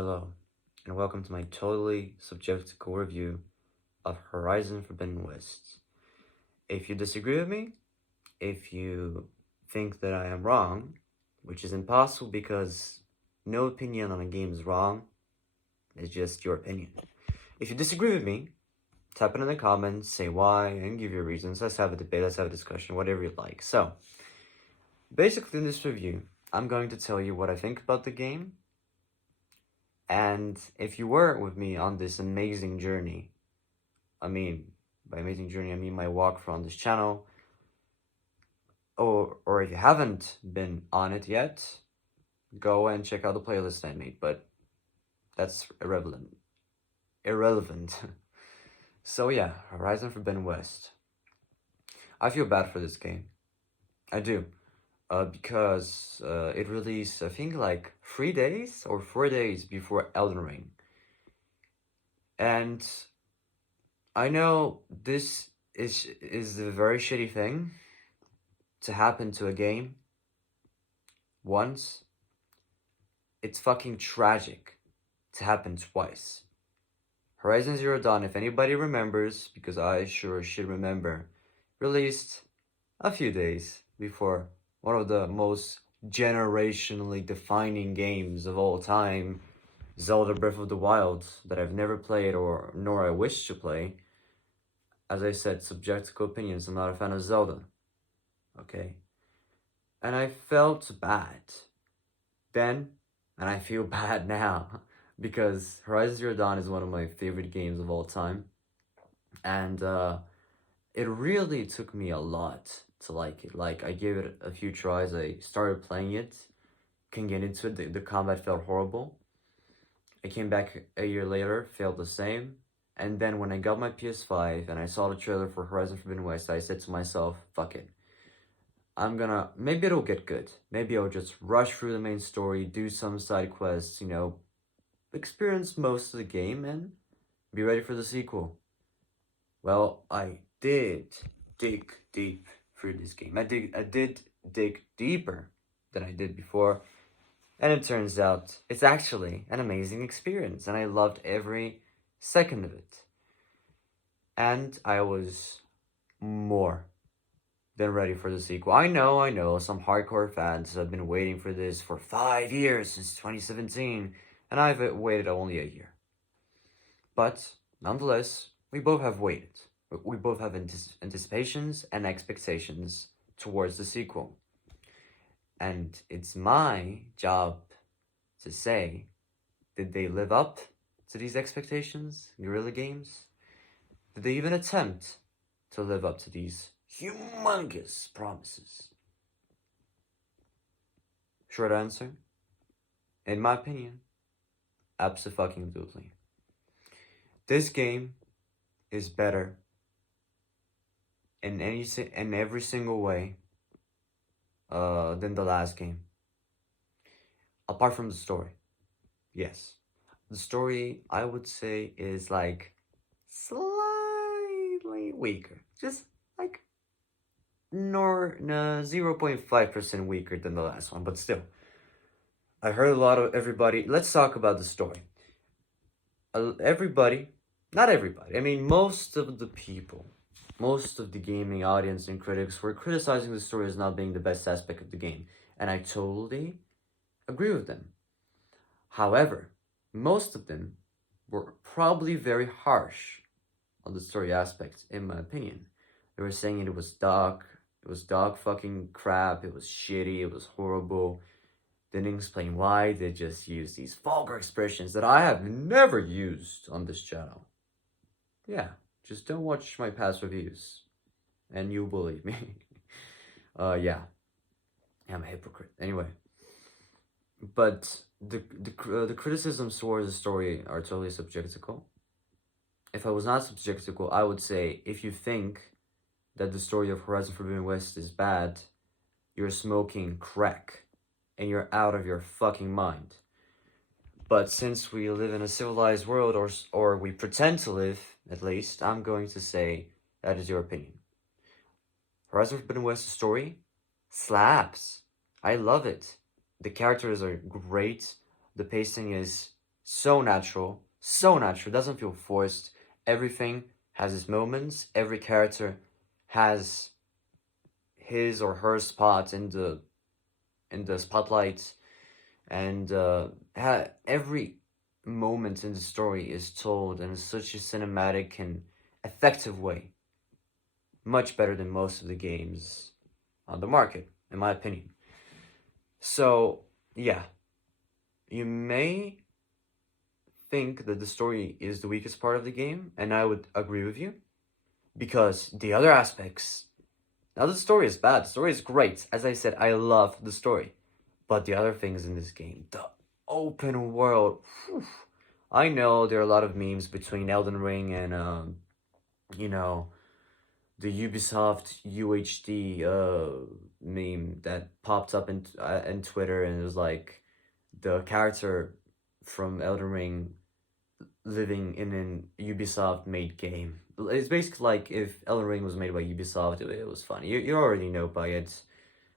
Hello, and welcome to my totally subjective review of Horizon Forbidden West. If you disagree with me, if you think that I am wrong, which is impossible because no opinion on a game is wrong, it's just your opinion. If you disagree with me, type it in the comments, say why, and give your reasons. Let's have a debate, let's have a discussion, whatever you'd like. So, basically in this review, I'm going to tell you what I think about the game. And if you were with me on this amazing journey, by amazing journey, I mean my walk from this channel, or if you haven't been on it yet, go and check out the playlist I made, but that's irrelevant. So yeah, Horizon Forbidden West. I feel bad for this game. I do. Because it released, I think, like 3 days or 4 days before Elden Ring. And I know this is a very shitty thing to happen to a game once. It's fucking tragic to happen twice. Horizon Zero Dawn, if anybody remembers, because I sure should remember, released a few days before one of the most generationally defining games of all time, Zelda Breath of the Wild, that I've never played nor I wish to play. As I said, subjective opinions, I'm not a fan of Zelda. Okay? And I felt bad then, and I feel bad now, because Horizon Zero Dawn is one of my favorite games of all time. And it really took me a lot to like it. Like, I gave it a few tries, I started playing it, couldn't get into it, the combat felt horrible. I came back a year later, felt the same. And then when I got my PS5 and I saw the trailer for Horizon Forbidden West, I said to myself, fuck it. Maybe it'll get good. Maybe I'll just rush through the main story, do some side quests, experience most of the game and be ready for the sequel. Well, I did dig deep through this game. I did dig deeper than I did before. And it turns out it's actually an amazing experience, and I loved every second of it. And I was more than ready for the sequel. I know, some hardcore fans have been waiting for this for 5 years, since 2017, and I've waited only a year. But, nonetheless, we both have waited. We both have anticipations and expectations towards the sequel. And it's my job to say, did they live up to these expectations, Guerrilla Games? Did they even attempt to live up to these humongous promises? Short answer, in my opinion, abso-fucking-lutely. This game is better in every single way than the last game. Apart from the story. Yes. The story, I would say, is like slightly weaker. Just like 0.5% weaker than the last one, but still. I heard a lot of everybody. Let's talk about the story. Everybody, not everybody, I mean, most of the people, most of the gaming audience and critics were criticizing the story as not being the best aspect of the game, and I totally agree with them. However, most of them were probably very harsh on the story aspects, in my opinion. They were saying it was dog fucking crap, it was shitty, it was horrible, didn't explain why, they just used these vulgar expressions that I have never used on this channel. Yeah, just don't watch my past reviews, and you'll believe me. Yeah, I'm a hypocrite. Anyway, but the criticisms towards the story are totally subjectical. If I was not subjectical, I would say, if you think that the story of Horizon Forbidden West is bad, you're smoking crack, and you're out of your fucking mind. But since we live in a civilized world, or we pretend to live, at least, I'm going to say that is your opinion. Horizon Forbidden West story slaps. I love it. The characters are great. The pacing is so natural, doesn't feel forced. Everything has its moments, every character has his or her spot in the spotlight, and every moment in the story is told in such a cinematic and effective way, much better than most of the games on the market, in my opinion. So, yeah, you may think that the story is the weakest part of the game, and I would agree with you, because the other aspects, now the story is bad, the story is great. As I said, I love the story. But the other things in this game, the open world, whew, I know there are a lot of memes between Elden Ring and, you know, the Ubisoft UHD meme that popped up in Twitter, and it was like the character from Elden Ring living in an Ubisoft made game. It's basically like if Elden Ring was made by Ubisoft, it was funny. You already know by it.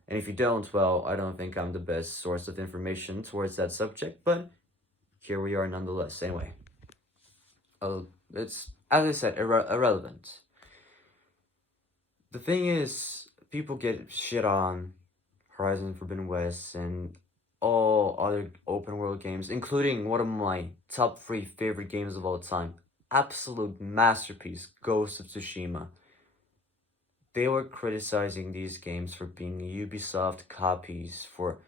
And if you don't, well, I don't think I'm the best source of information towards that subject, but here we are nonetheless. Anyway, it's, as I said, irrelevant. The thing is, people get shit on Horizon Forbidden West and all other open world games, including one of my top 3 favorite games of all time, absolute masterpiece, Ghost of Tsushima. They were criticizing these games for being Ubisoft copies, for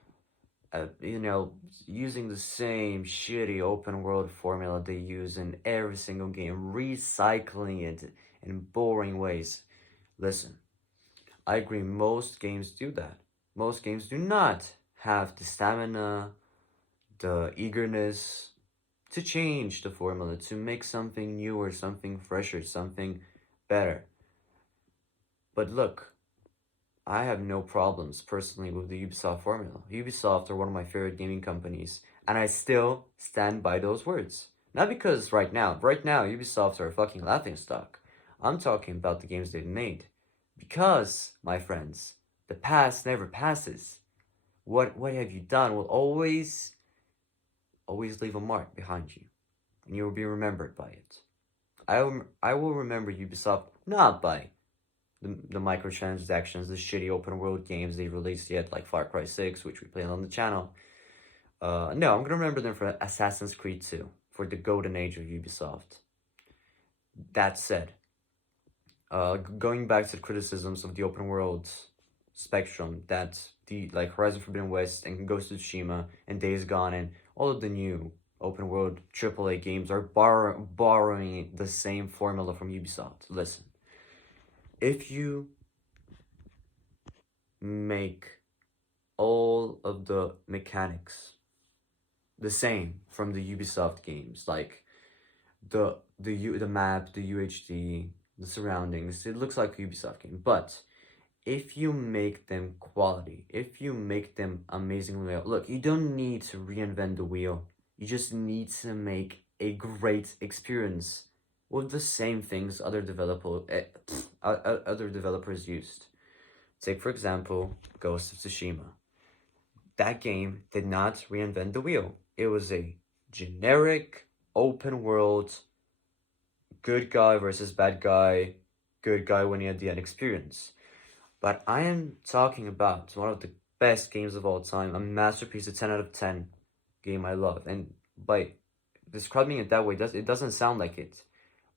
using the same shitty open world formula they use in every single game, recycling it in boring ways. Listen, I agree, most games do that. Most games do not have the stamina, the eagerness to change the formula, to make something newer, something fresher, something better. But look, I have no problems personally with the Ubisoft formula. Ubisoft are one of my favorite gaming companies, and I still stand by those words. Not because right now, Ubisoft are a fucking laughingstock. I'm talking about the games they've made. Because, my friends, the past never passes. What have you done will always leave a mark behind you, and you will be remembered by it. I will remember Ubisoft not by the microtransactions, the shitty open world games they released yet, like Far Cry 6, which we played on the channel. No, I'm gonna remember them for Assassin's Creed 2, for the golden age of Ubisoft. That said, going back to the criticisms of the open world spectrum, that the like Horizon Forbidden West and Ghost of Tsushima and Days Gone and all of the new open world AAA games are borrowing the same formula from Ubisoft. Listen, if you make all of the mechanics the same from the Ubisoft games, like the map, the UHD, the surroundings, it looks like a Ubisoft game. But if you make them quality, if you make them amazingly well, look, you don't need to reinvent the wheel. You just need to make a great experience with the same things other developers used. Take for example, Ghost of Tsushima. That game did not reinvent the wheel. It was a generic open world good guy versus bad guy, good guy winning at the end experience. But I am talking about one of the best games of all time, a masterpiece, a 10 out of 10 game I love. And by describing it that way, it doesn't sound like it,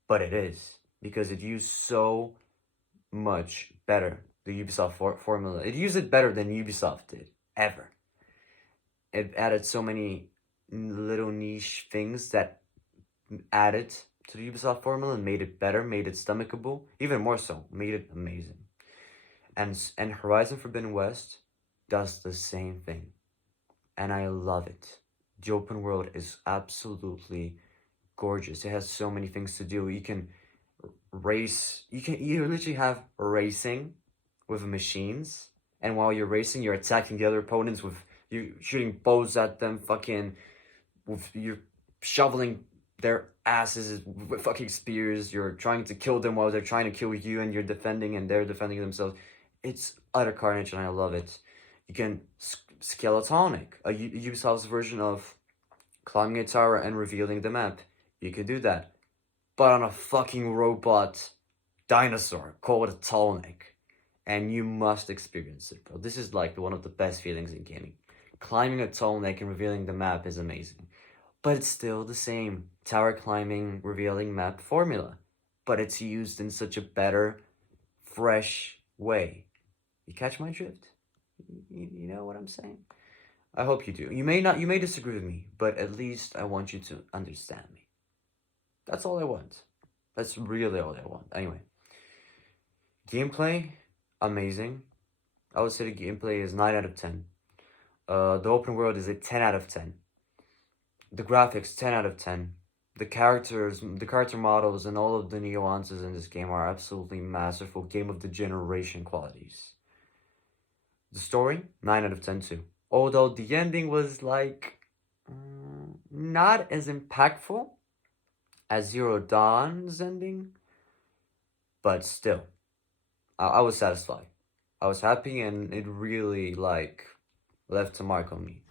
but it is, because it used so much better the Ubisoft formula. It used it better than Ubisoft did, ever. It added so many little niche things that added to the Ubisoft formula and made it better, made it stomachable, even more so, made it amazing. And Horizon Forbidden West does the same thing, and I love it. The open world is absolutely gorgeous. It has so many things to do. You can race. You literally have racing with machines, and while you're racing, you're attacking the other opponents with you shooting bows at them. Fucking with you shoveling their asses with fucking spears. You're trying to kill them while they're trying to kill you, and you're defending, and they're defending themselves. It's utter carnage, and I love it. You can Skeletonic, Ubisoft's version of Climbing a tower and revealing the map, you could do that. But on a fucking robot dinosaur called a tall neck. And you must experience it, bro. This is like one of the best feelings in gaming. Climbing a tall neck and revealing the map is amazing. But it's still the same tower climbing, revealing map formula. But it's used in such a better, fresh way. You catch my drift? You know what I'm saying? I hope you do. You may disagree with me, but at least I want you to understand me. That's all I want. That's really all I want. Anyway. Gameplay, amazing. I would say the gameplay is 9 out of 10. The open world is a 10 out of 10. The graphics, 10 out of 10. The character models, and all of the nuances in this game are absolutely masterful game of the generation qualities. The story, 9 out of 10 too. Although the ending was like, not as impactful as Zero Dawn's ending, but still, I was satisfied. I was happy, and it really like left a mark on me.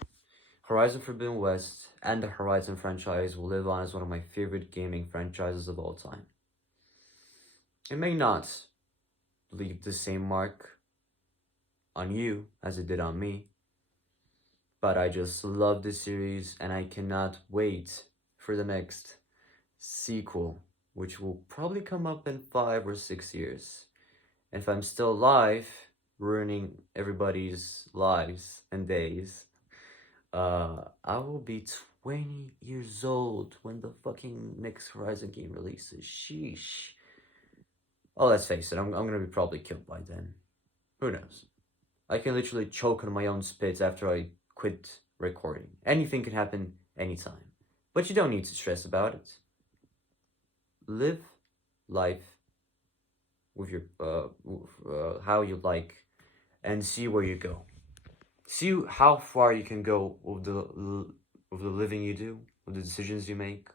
Horizon Forbidden West and the Horizon franchise will live on as one of my favorite gaming franchises of all time. It may not leave the same mark on you as it did on me, but I just love this series, and I cannot wait for the next sequel, which will probably come up in 5 or 6 years. And if I'm still alive, ruining everybody's lives and days, I will be 20 years old when the fucking next Horizon game releases. Sheesh. Oh, let's face it, I'm gonna be probably killed by then. Who knows? I can literally choke on my own spit after I quit recording. Anything can happen anytime. But you don't need to stress about it. Live life with your how you like, and see where you go. See how far you can go with the living you do, with the decisions you make,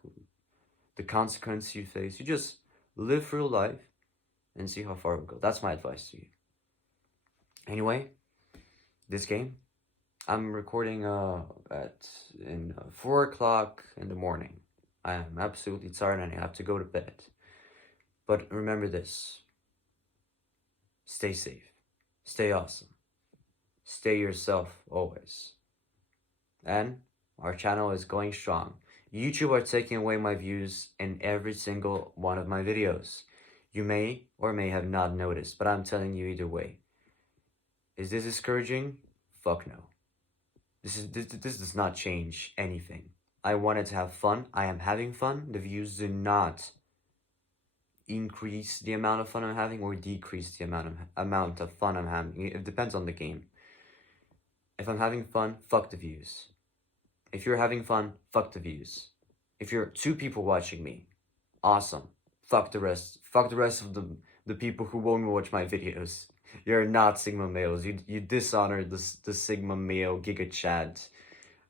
the consequences you face. You just live through life and see how far it will go. That's my advice to you. Anyway, this game, I'm recording at 4 o'clock in the morning. I am absolutely tired and I have to go to bed. But remember this. Stay safe. Stay awesome. Stay yourself always. And our channel is going strong. YouTube are taking away my views in every single one of my videos. You may or may have not noticed, but I'm telling you either way. Is this discouraging? Fuck no. This does not change anything. I wanted to have fun. I am having fun. The views do not increase the amount of fun I'm having or decrease the amount of fun I'm having. It depends on the game. If I'm having fun, fuck the views. If you're having fun, fuck the views. If you're 2 people watching me, awesome. Fuck the rest. Fuck the rest of the people who won't watch my videos. You're not Sigma males. You dishonor the Sigma male Giga Chat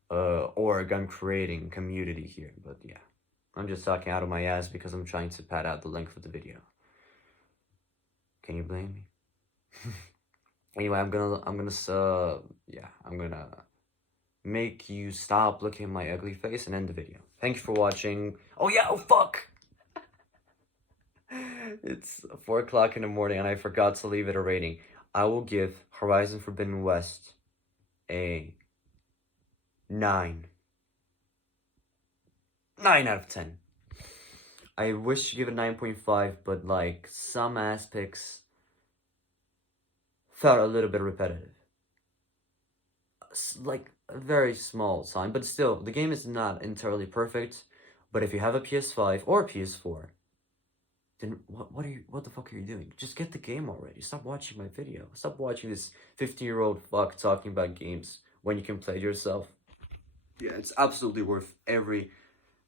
org I'm creating community here. But yeah, I'm just talking out of my ass because I'm trying to pad out the length of the video. Can you blame me? Anyway, I'm gonna make you stop looking at my ugly face and end the video. Thank you for watching. Oh yeah, oh fuck! It's 4 o'clock in the morning and I forgot to leave it a rating. I will give Horizon Forbidden West a 9. 9 out of 10. I wish to give it 9.5, but like some aspects felt a little bit repetitive. Like a very small sign, but still, the game is not entirely perfect. But if you have a PS5 or a PS4, then what the fuck are you doing? Just get the game already. Stop watching my video. Stop watching this 15-year-old fuck talking about games when you can play it yourself. Yeah, it's absolutely worth every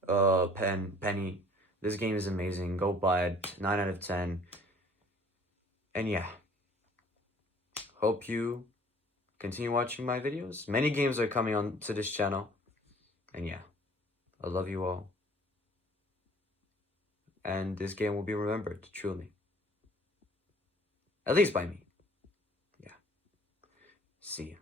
penny. This game is amazing. Go buy it. 9 out of 10. And yeah. Hope you continue watching my videos. Many games are coming on to this channel. And yeah. I love you all. And this game will be remembered, truly. At least by me. Yeah. See ya.